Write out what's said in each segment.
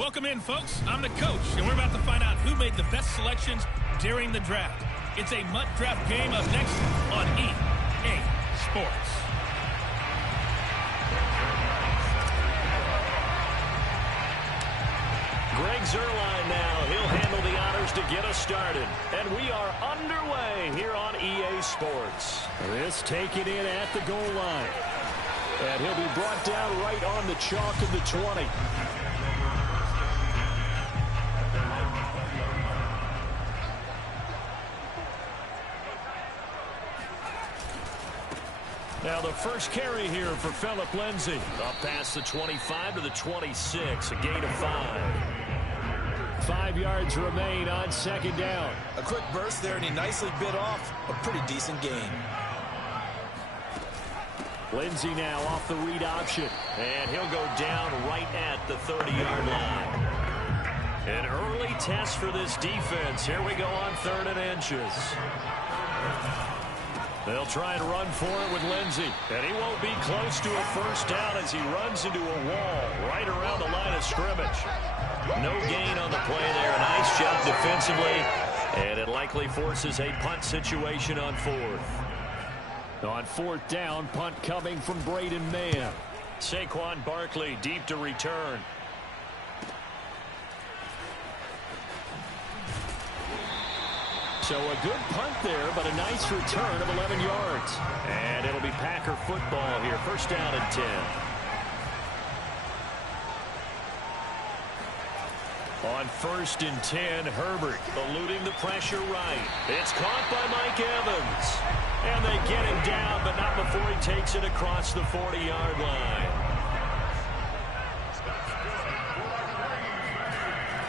Welcome in, folks. I'm the coach, and we're about to find out who made the best selections during the draft. It's a MUT draft game up next on EA Sports. Greg Zuerlein now. He'll handle the honors to get us started. And we are underway here on EA Sports. This taken in at the goal line. And he'll be brought down right on the chalk of the 20. Now the first carry here for Phillip Lindsay. Up past the 25 to the 26, a gain of 5. 5 yards remain on second down. A quick burst there, and he nicely bit off a pretty decent gain. Lindsay now off the read option, and he'll go down right at the 30-yard line. An early test for this defense. Here we go on 3rd and inches. They'll try and run for it with Lindsay, and he won't be close to a first down as he runs into a wall right around the line of scrimmage. No gain on the play there. Nice job defensively, and it likely forces a punt situation on 4th. On 4th down, punt coming from Braden Mann. Saquon Barkley deep to return. So a good punt there, but a nice return of 11 yards. And it'll be Packer football here. First down and 10. On 1st and 10, Herbert eluding the pressure right. It's caught by Mike Evans. And they get him down, but not before he takes it across the 40-yard line.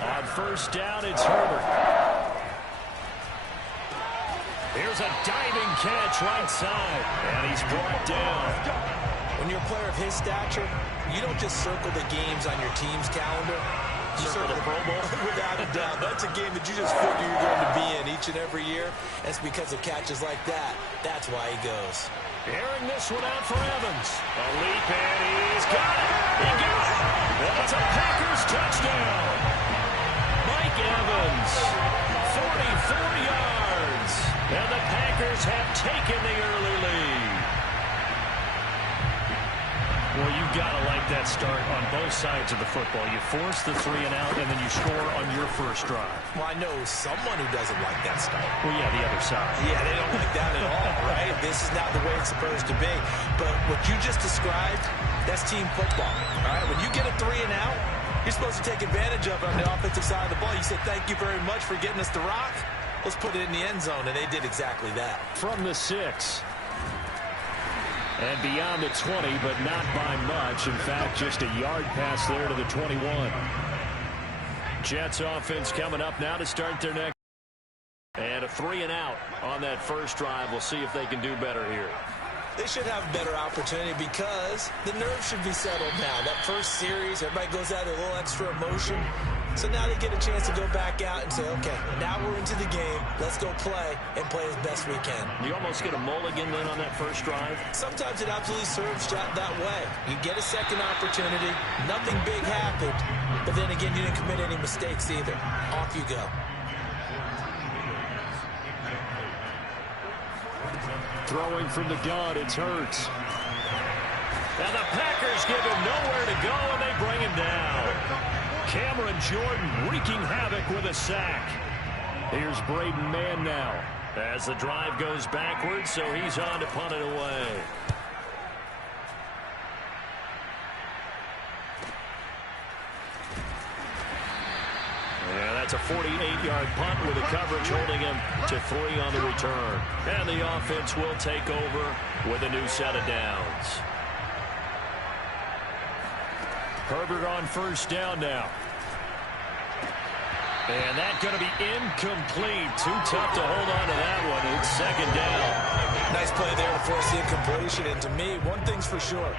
On 1st down, it's Herbert. Here's a diving catch right side, and he's brought down. When you're a player of his stature, you don't just circle the games on your team's calendar. You circle the Pro Bowl. Without a doubt. That's a game that you just figure you're going to be in each and every year. It's because of catches like that. That's why he goes. Airing this one out for Evans. A leap, and he's got it. He got it. That's a Packers touchdown. Mike Evans, 44 yards. And the Packers have taken the early lead. Well, you've got to like that start on both sides of the football. You force the 3 and out, and then you score on your first drive. Well, I know someone who doesn't like that start. Well, yeah, the other side. Yeah, they don't like that at all, right? This is not the way it's supposed to be. But what you just described, that's team football. All right, when you get a 3 and out, you're supposed to take advantage of it on the offensive side of the ball. You said, thank you very much for getting us the rock. Let's put it in the end zone, and they did exactly that. From the 6. And beyond the 20, but not by much. In fact, just a yard pass there to the 21. Jets offense coming up now to start their next. And a 3 and out on that first drive. We'll see if they can do better here. They should have a better opportunity because the nerves should be settled now. That first series, everybody goes out with a little extra emotion. So now they get a chance to go back out and say, okay, now we're into the game. Let's go play and play as best we can. You almost get a mulligan then on that first drive? Sometimes it absolutely serves that way. You get a second opportunity. Nothing big happened. But then again, you didn't commit any mistakes either. Off you go. Throwing from the gun, it's Hurts. And the Packers give him nowhere to go, and they bring him down. Cameron Jordan wreaking havoc with a sack. Here's Braden Mann now as the drive goes backwards, so he's on to punt it away. Yeah, that's a 48-yard punt with the coverage holding him to 3 on the return. And the offense will take over with a new set of downs. Herbert on first down now. And that's going to be incomplete. Too tough to hold on to that one. It's second down. Nice play there to force the incompletion. And to me, one thing's for sure.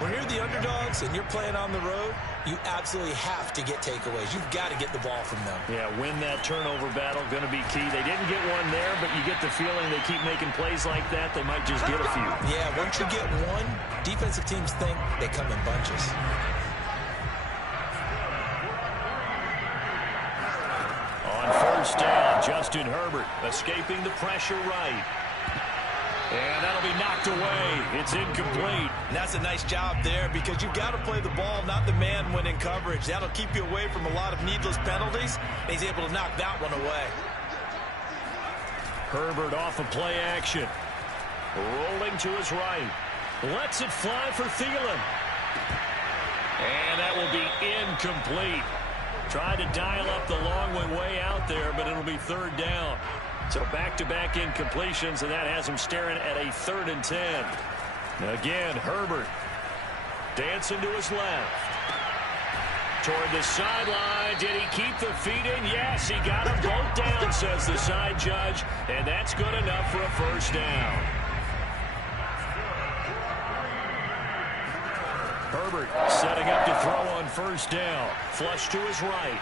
When you're the underdogs and you're playing on the road, you absolutely have to get takeaways. You've got to get the ball from them. Yeah, win that turnover battle, going to be key. They didn't get one there, but you get the feeling they keep making plays like that, they might just get a few. Yeah, once you get one, defensive teams think they come in bunches. first down. Justin Herbert escaping the pressure right. And that'll be knocked away. It's incomplete. And that's a nice job there because you've got to play the ball, not the man when in coverage. That'll keep you away from a lot of needless penalties. And he's able to knock that one away. Herbert off of play action. Rolling to his right. Lets it fly for Thielen. And that will be incomplete. Tried to dial up the long way out there, but it'll be third down. So back-to-back incompletions, and that has him staring at a 3rd and 10. Again, Herbert dancing to his left. Toward the sideline. Did he keep the feet in? Yes, he got them both down, says the side judge, and that's good enough for a first down. Herbert setting up to throw on first down. Flush to his right.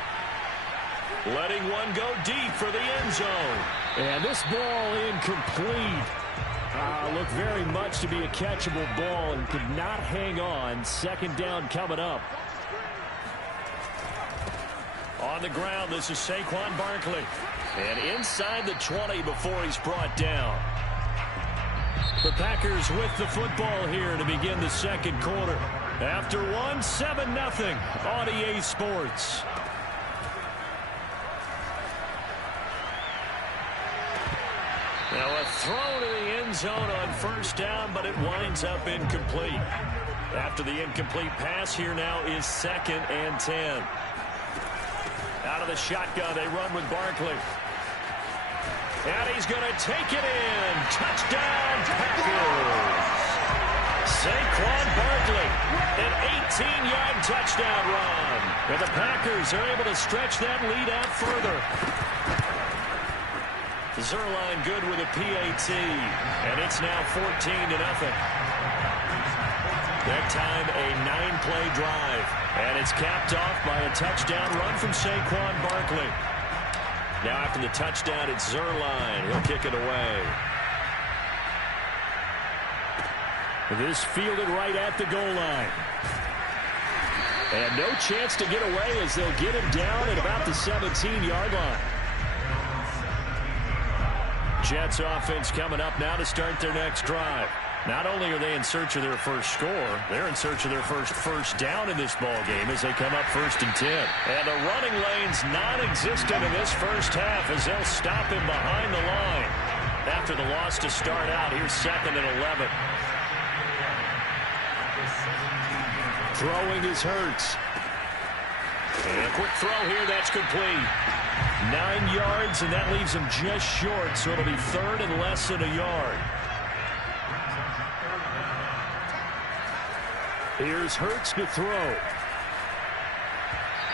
Letting one go deep for the end zone. And this ball incomplete. Looked very much to be a catchable ball and could not hang on. Second down coming up. On the ground, this is Saquon Barkley. And inside the 20 before he's brought down. The Packers with the football here to begin the second quarter. After one, 7-0 on EA Sports. Now a throw to the end zone on first down, but it winds up incomplete. After the incomplete pass, here now is 2nd and 10. Out of the shotgun, they run with Barkley. And he's going to take it in. Touchdown, Packers. Saquon Barkley, an 18-yard touchdown run. And the Packers are able to stretch that lead out further. Zerline good with a PAT, and it's now 14-0. That time a 9-play drive, and it's capped off by a touchdown run from Saquon Barkley. Now after the touchdown, it's Zerline. He'll kick it away. This fielded right at the goal line. And no chance to get away as they'll get him down at about the 17-yard line. Jets offense coming up now to start their next drive. Not only are they in search of their first score, they're in search of their first down in this ball game as they come up 1st and 10. And the running lane's non-existent in this first half as they'll stop him behind the line. After the loss to start out, here's 2nd and 11. Throwing is Hurts. And a quick throw here, that's complete. 9 yards, and that leaves him just short, so it'll be 3rd and less than a yard. Here's Hurts to throw.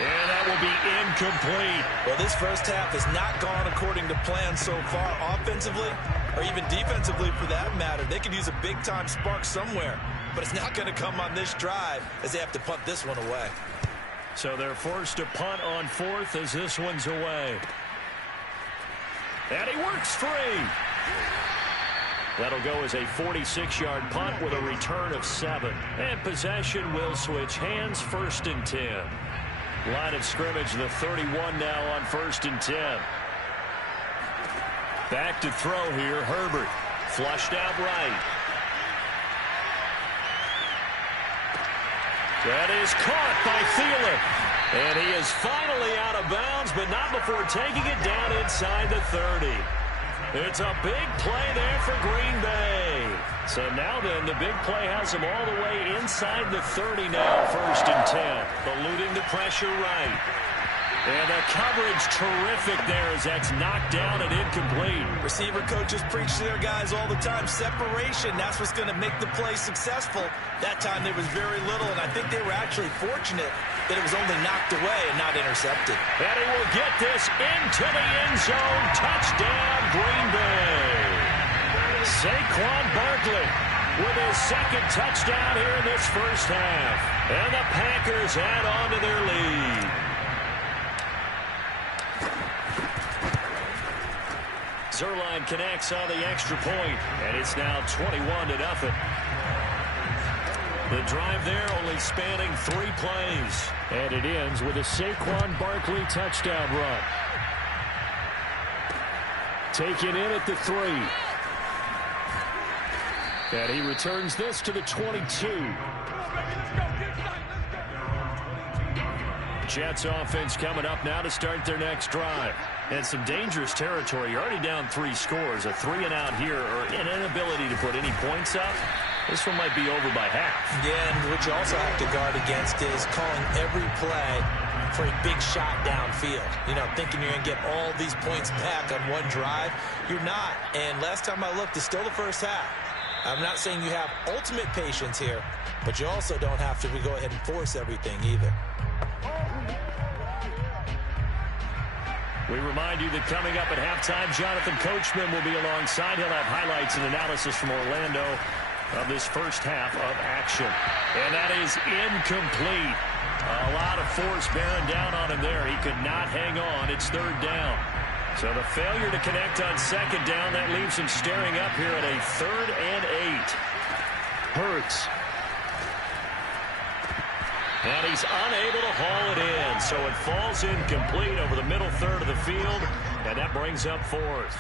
And that will be incomplete. Well, this first half has not gone according to plan so far offensively or even defensively for that matter. They could use a big-time spark somewhere, but it's not going to come on this drive as they have to punt this one away. So they're forced to punt on 4th as this one's away. And he works free. That'll go as a 46-yard punt with a return of 7. And possession will switch hands, 1st and 10. Line of scrimmage, the 31 now on 1st and 10. Back to throw here, Herbert. Flushed out right. That is caught by Thielen. And he is finally out of bounds, but not before taking it down inside the 30. It's a big play there for Green Bay. So now then, the big play has him all the way inside the 30 now, 1st and 10. Eluding the pressure right. And the coverage terrific there as that's knocked down and incomplete. Receiver coaches preach to their guys all the time. Separation, that's what's going to make the play successful. That time there was very little, and I think they were actually fortunate that it was only knocked away and not intercepted. And he will get this into the end zone. Touchdown, Green Bay. Saquon Barkley with his 2nd touchdown here in this first half. And the Packers add on to their lead. Zerline connects on the extra point, and it's now 21-0. The drive there only spanning 3 plays. And it ends with a Saquon Barkley touchdown run. taken in at the 3. And he returns this to the 22. Jets offense coming up now to start their next drive. And some dangerous territory. You're already down 3 scores. A 3-and-out here or an inability to put any points up. This one might be over by half. Yeah, and what you also have to guard against is calling every play for a big shot downfield. You know, thinking you're going to get all these points back on one drive. You're not. And last time I looked, it's still the first half. I'm not saying you have ultimate patience here, but you also don't have to go ahead and force everything either. We remind you that coming up at halftime, Jonathan Coachman will be alongside. He'll have highlights and analysis from Orlando of this first half of action. And that is incomplete. A lot of force bearing down on him there. He could not hang on. It's 3rd down. So the failure to connect on 2nd down, that leaves him staring up here at a 3rd and 8. Hurts. And he's unable to haul it in. So it falls incomplete over the middle third of the field. And that brings up 4th.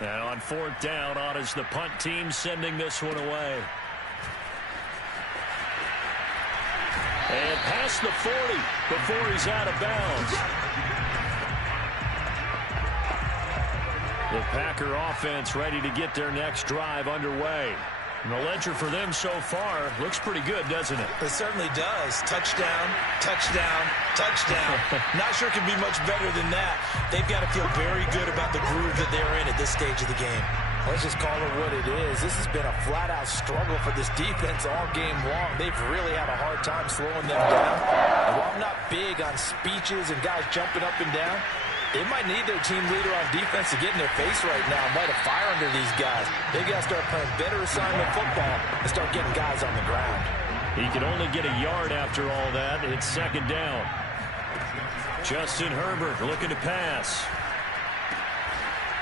And on 4th down, on is the punt team sending this one away. And past the 40 before he's out of bounds. The Packer offense ready to get their next drive underway. And the ledger for them so far looks pretty good, doesn't it? It certainly does. Touchdown, touchdown, touchdown. Not sure it can be much better than that. They've got to feel very good about the groove that they're in at this stage of the game. Let's just call it what it is. This has been a flat-out struggle for this defense all game long. They've really had a hard time slowing them down. And while I'm not big on speeches and guys jumping up and down, they might need their team leader on defense to get in their face right now and light a fire under these guys. They got to start playing better assignment football and start getting guys on the ground. He can only get a yard after all that. It's 2nd down. Justin Herbert looking to pass.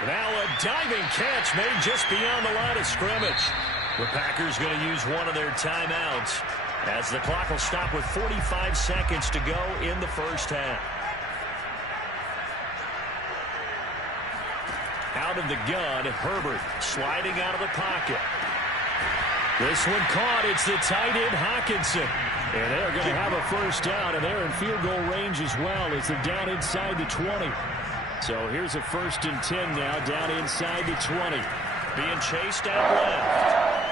Now a diving catch made just beyond the line of scrimmage. The Packers going to use one of their timeouts as the clock will stop with 45 seconds to go in the first half. Out of the gun, Herbert sliding out of the pocket. This one caught. It's the tight end, Hockenson. And they're going to have a first down, and they're in field goal range as well as they're down inside the 20. So here's a 1st and 10 now, down inside the 20. Being chased out left.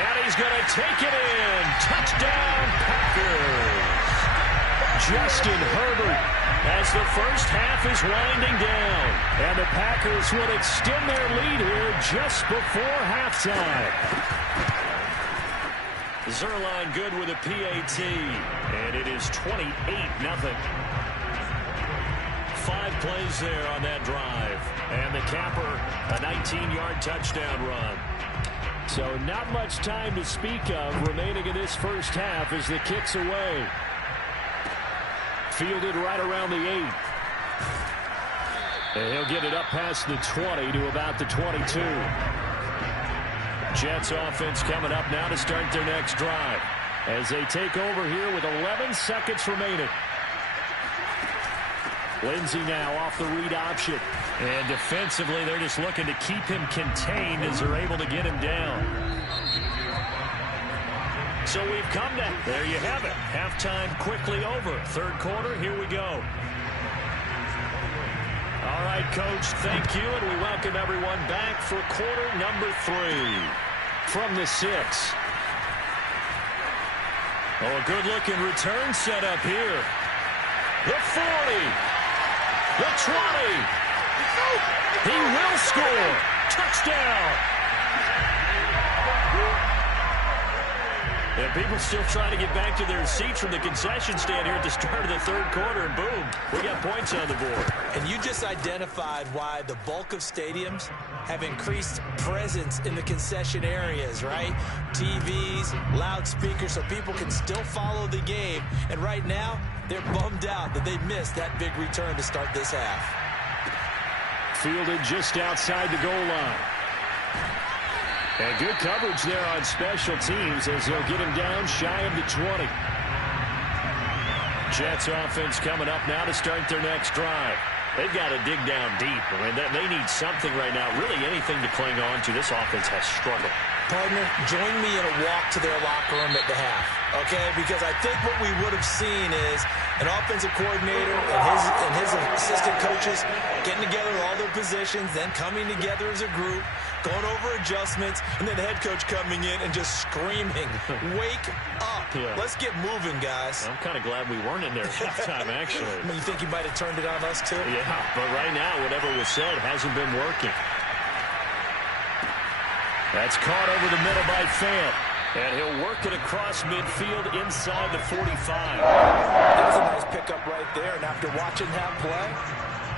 And he's going to take it in. Touchdown, Packers. Justin Herbert as the first half is winding down. And the Packers would extend their lead here just before halftime. Zerline good with a PAT. And it is 28-0. 5 plays there on that drive. And the capper, a 19-yard touchdown run. So not much time to speak of remaining in this first half as the kick's away. Fielded right around the 8. And he'll get it up past the 20 to about the 22. Jets offense coming up now to start their next drive as they take over here with 11 seconds remaining. Lindsey now off the read option. And defensively, they're just looking to keep him contained as they're able to get him down. So we've come to, there you have it. Halftime quickly over. 3rd quarter, here we go. All right, Coach, thank you. And we welcome everyone back for quarter number 3. From the 6. Oh, a good-looking return set up here. The 40. The 20. He will score. Touchdown. And people still trying to get back to their seats from the concession stand here at the start of the 3rd quarter, and boom, we got points on the board. And you just identified why the bulk of stadiums have increased presence in the concession areas, right? TVs, loudspeakers, so people can still follow the game. And right now, they're bummed out that they missed that big return to start this half. Fielded just outside the goal line. And good coverage there on special teams as they'll get him down shy of the 20. Jets offense coming up now to start their next drive. They've got to dig down deep. I mean, they need something right now, really anything to cling on to. This offense has struggled. Partner, join me in a walk to their locker room at the half, okay? Because I think what we would have seen is an offensive coordinator and his assistant coaches getting together all their positions, then coming together as a group, going over adjustments, and then the head coach coming in and just screaming, wake up. Yeah. Let's get moving, guys. I'm kind of glad we weren't in there at halftime, actually. I mean, you think he might have turned it on us, too? Yeah, but right now, whatever was said hasn't been working. That's caught over the middle by Fant. And he'll work it across midfield inside the 45. There's a nice pickup right there. And after watching that play,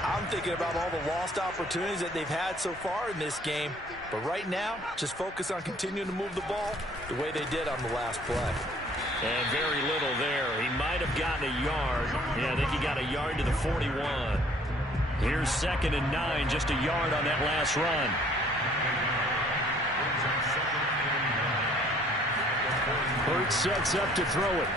I'm thinking about all the lost opportunities that they've had so far in this game. But right now, just focus on continuing to move the ball the way they did on the last play. And very little there. He might have gotten a yard. Yeah, I think he got a yard to the 41. Here's 2nd and 9, just a yard on that last run. Hurts sets up to throw it.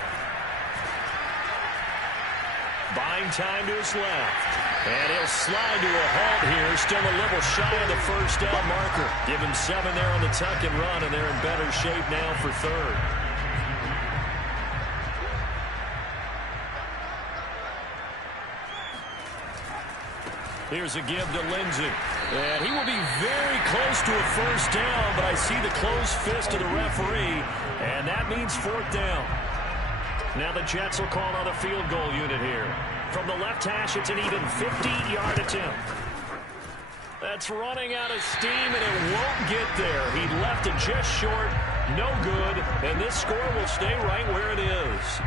Buying time to his left. And he'll slide to a halt here. Still a little shy of the first down marker. Give him 7 there on the tuck and run, and they're in better shape now for 3rd. Here's a give to Lindsey. And he will be very close to a first down, but I see the closed fist of the referee, and that means 4th down. Now the Jets will call on a field goal unit here. From the left hash, it's an even 50-yard attempt. That's running out of steam, and it won't get there. He left it just short, no good, and this score will stay right where it is.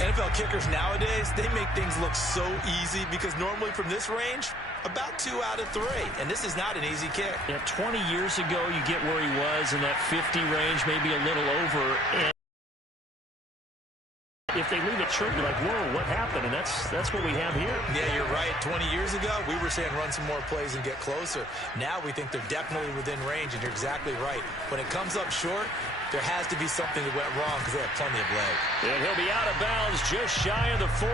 NFL kickers nowadays, they make things look so easy because normally from this range, about 2 out of 3. And this is not an easy kick. Yeah, 20 years ago, you get where he was in that 50 range, maybe a little over. And if they leave it short, you're like, whoa, what happened? And that's what we have here. Yeah, you're right. 20 years ago, we were saying run some more plays and get closer. Now we think they're definitely within range, and you're exactly right. When it comes up short, there has to be something that went wrong because they have plenty of leg. And he'll be out of bounds just shy of the 40.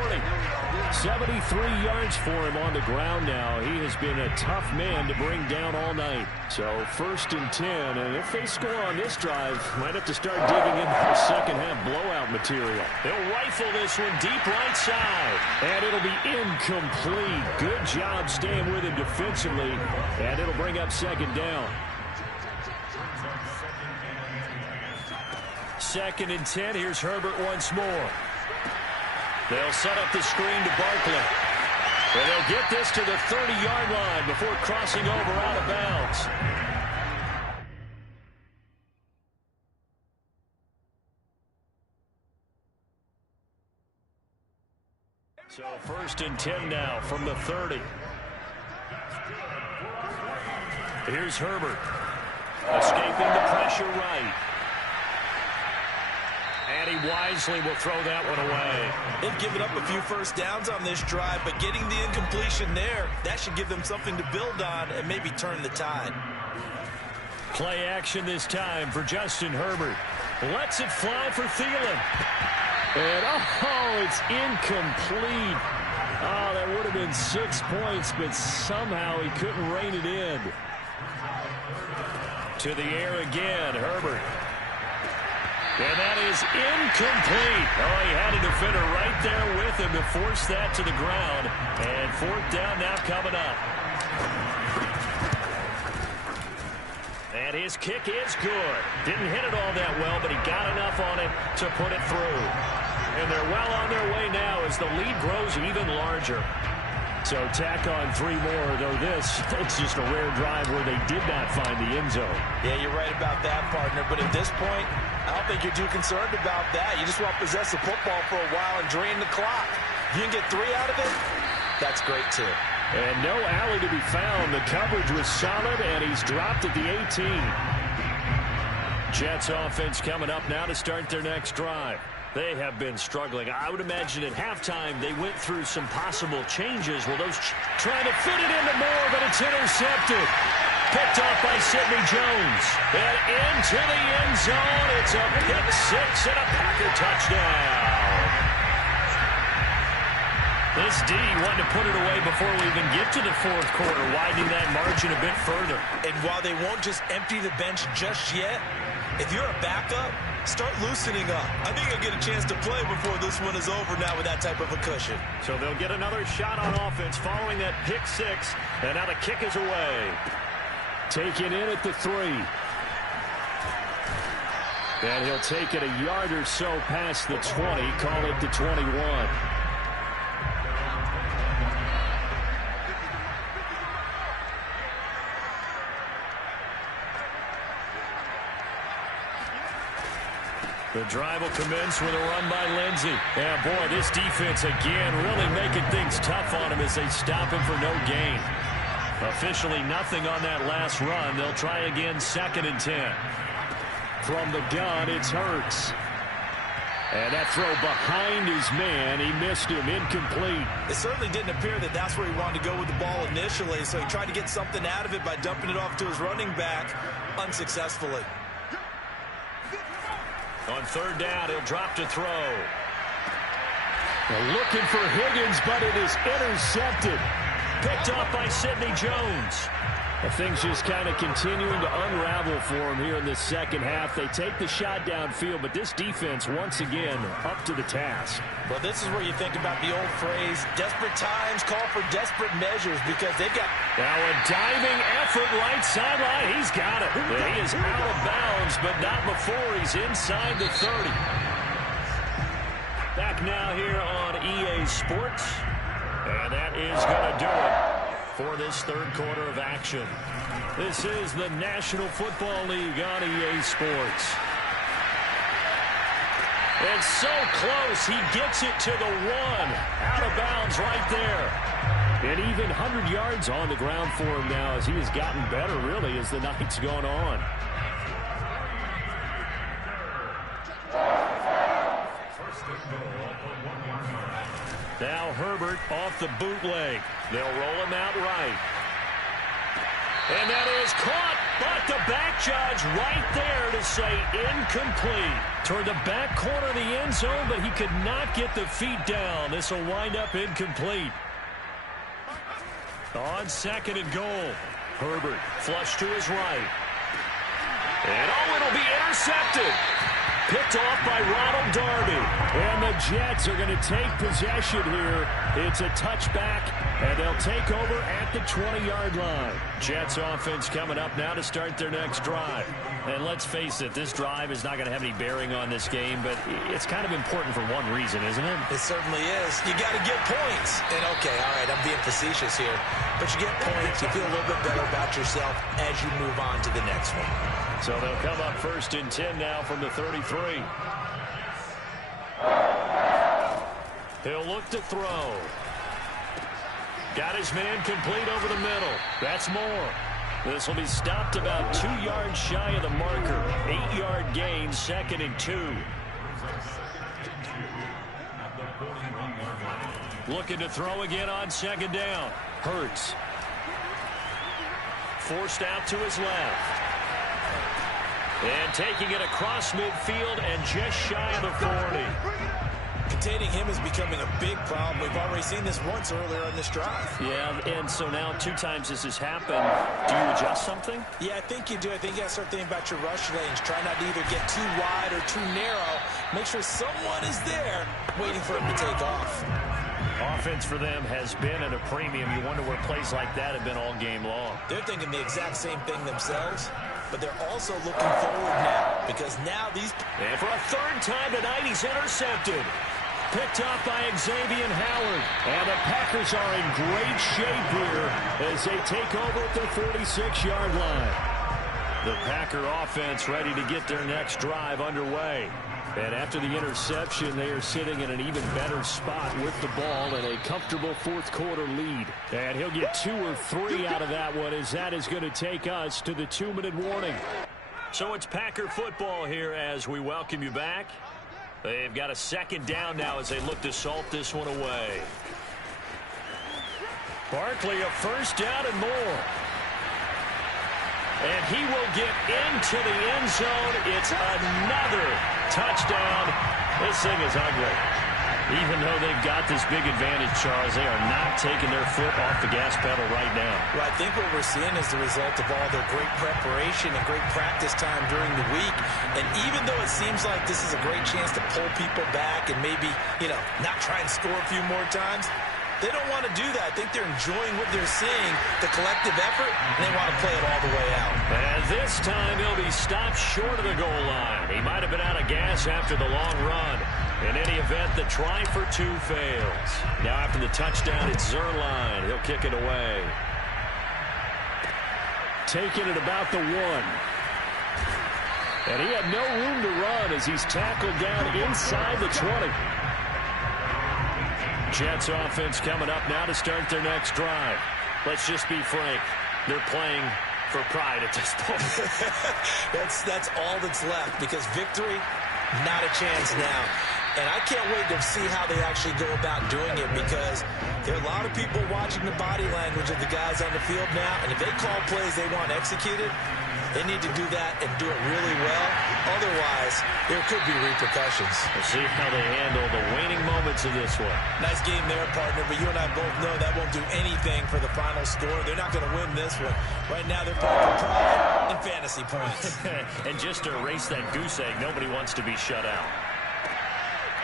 73 yards for him on the ground now. He has been a tough man to bring down all night. So 1st and 10, and if they score on this drive, might have to start digging into the second half blowout material. They'll rifle this one deep right side, and it'll be incomplete. Good job staying with him defensively, and it'll bring up 2nd down. 2nd and 10. Here's Herbert once more. They'll set up the screen to Barkley. And they'll get this to the 30-yard line before crossing over out of bounds. So 1st and 10 now from the 30. Here's Herbert. Escaping the pressure right. And he wisely will throw that one away. They've given up a few first downs on this drive, but getting the incompletion there, that should give them something to build on and maybe turn the tide. Play action this time for Justin Herbert. Lets it fly for Thielen. And, oh, it's incomplete. Oh, that would have been 6 points, but somehow he couldn't rein it in. To the air again, Herbert. And that is incomplete. Oh, he had a defender right there with him to force that to the ground. And 4th down now coming up. And his kick is good. Didn't hit it all that well, but he got enough on it to put it through. And they're well on their way now as the lead grows even larger. So tack on 3 more, though it's just a rare drive where they did not find the end zone. Yeah, you're right about that, partner. But at this point, I don't think you're too concerned about that. You just want to possess the football for a while and drain the clock. If you can get 3 out of it, that's great, too. And no alley to be found. The coverage was solid, and he's dropped at the 18. Jets offense coming up now to start their next drive. They have been struggling. I would imagine at halftime they went through some possible changes. Well, those trying to fit it into more, but it's intercepted. Picked off by Sidney Jones. And into the end zone. It's a pick 6 and a Packer touchdown. This D wanted to put it away before we even get to the fourth quarter, widening that margin a bit further. And while they won't just empty the bench just yet, if you're a backup, start loosening up. I think you'll get a chance to play before this one is over now with that type of a cushion. So they'll get another shot on offense following that pick six, and now the kick is away. Taken in at the 3. And he'll take it a yard or so past the 20, call it the 21. The drive will commence with a run by Lindsey. And boy, this defense again really making things tough on him as they stop him for no gain. Officially nothing on that last run. They'll try again 2nd and 10. From the gun, it's Hurts. And that throw behind his man, he missed him, incomplete. It certainly didn't appear that that's where he wanted to go with the ball initially, so he tried to get something out of it by dumping it off to his running back unsuccessfully. On 3rd down, he'll drop to throw. They're looking for Higgins, but it is intercepted. Picked off by Sidney Jones. Things just kind of continuing to unravel for him here in the second half. They take the shot downfield, but this defense, once again, up to the task. Well, this is where you think about the old phrase, desperate times call for desperate measures, because they've got... Now a diving effort right sideline. He's got it. And he is out of bounds, but not before he's inside the 30. Back now here on EA Sports. And that is going to do it for this third quarter of action. This is the National Football League on EA Sports. And so close, he gets it to the 1. Out of bounds right there. And even 100 yards on the ground for him now as he has gotten better, really, as the night's gone on. Now Herbert off the bootleg. They'll roll him out right. And that is caught, but the back judge right there to say incomplete. Toward the back corner of the end zone, but he could not get the feet down. This will wind up incomplete. On 2nd and goal. Herbert flush to his right. And it'll be intercepted. Picked off by Ronald Darby. And the Jets are going to take possession here. It's a touchback, and they'll take over at the 20-yard line. Jets offense coming up now to start their next drive. And let's face it, this drive is not going to have any bearing on this game, but it's kind of important for one reason, isn't it? It certainly is. You got to get points. And, okay, all right, I'm being facetious here. But you get points, you feel a little bit better about yourself as you move on to the next one. So they'll come up 1st and 10 now from the 33. He'll look to throw. Got his man complete over the middle. That's Moore. This will be stopped about 2 yards shy of the marker. 8-yard gain, 2nd and 2. Looking to throw again on 2nd down. Hurts. Forced out to his left. And taking it across midfield and just shy of the 40. Containing him is becoming a big problem. We've already seen this once earlier in this drive. Yeah, and so now 2 times this has happened. Do you adjust something? Yeah, I think you do. I think you got to start thinking about your rush lanes. Try not to either get too wide or too narrow. Make sure someone is there waiting for him to take off. Offense for them has been at a premium. You wonder where plays like that have been all game long. They're thinking the exact same thing themselves, but they're also looking forward now, because now these... And for a 3rd time tonight, he's intercepted. Picked off by Xavier Howard. And the Packers are in great shape here as they take over at their 46-yard line. The Packer offense ready to get their next drive underway. And after the interception, they are sitting in an even better spot with the ball and a comfortable 4th quarter lead. And he'll get 2 or 3 out of that one, as that is going to take us to the 2-minute warning. So it's Packer football here as we welcome you back. They've got a 2nd down now as they look to salt this one away. Barkley, a 1st down and more. And he will get into the end zone. It's another touchdown. This thing is ugly. Even though they've got this big advantage, Charles, they are not taking their foot off the gas pedal right now. Well, I think what we're seeing is the result of all their great preparation and great practice time during the week. And even though it seems like this is a great chance to pull people back and maybe, not try and score a few more times, they don't want to do that. I think they're enjoying what they're seeing, the collective effort, and they want to play it all the way out. And this time he'll be stopped short of the goal line. He might have been out of gas after the long run. In any event, the try for two fails. Now after the touchdown, it's Zerline. He'll kick it away. Taking it about the 1. And he had no room to run as he's tackled down inside the 20. Jets offense coming up now to start their next drive. Let's just be frank. They're playing for pride at this point. That's all that's left, because victory, not a chance now. And I can't wait to see how they actually go about doing it, because there are a lot of people watching the body language of the guys on the field now, and if they call plays they want executed, they need to do that and do it really well. Otherwise, there could be repercussions. We'll see how they handle the waning moments of this one. Nice game there, partner, but you and I both know that won't do anything for the final score. They're not going to win this one. Right now, they're playing for pride and fantasy points. And just to erase that goose egg, nobody wants to be shut out.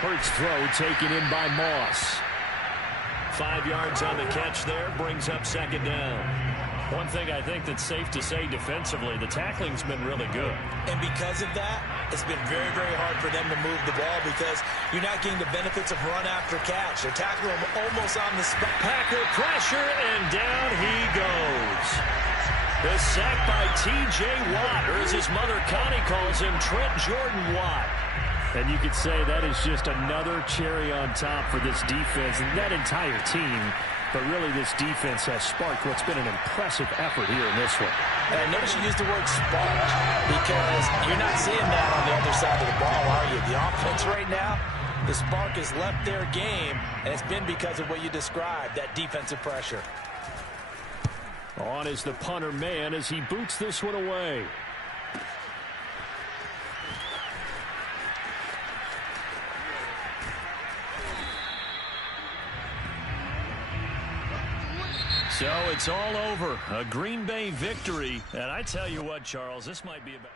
Hurts throw taken in by Moss. 5 yards on the catch there, brings up second down. One thing I think that's safe to say defensively, the tackling's been really good. And because of that, it's been very, very hard for them to move the ball, because you're not getting the benefits of run after catch. They're tackling them almost on the spot. Packer pressure, and down he goes. The sack by T.J. Watt, or as his mother Connie calls him, Trent Jordan Watt. And you could say that is just another cherry on top for this defense and that entire team. But really, this defense has sparked what's been an impressive effort here in this one. And notice you use the word spark, because you're not seeing that on the other side of the ball, are you? The offense right now, the spark has left their game, and it's been because of what you described, that defensive pressure. On is the punter man as he boots this one away. So it's all over. A Green Bay victory. And I tell you what, Charles, this might be about...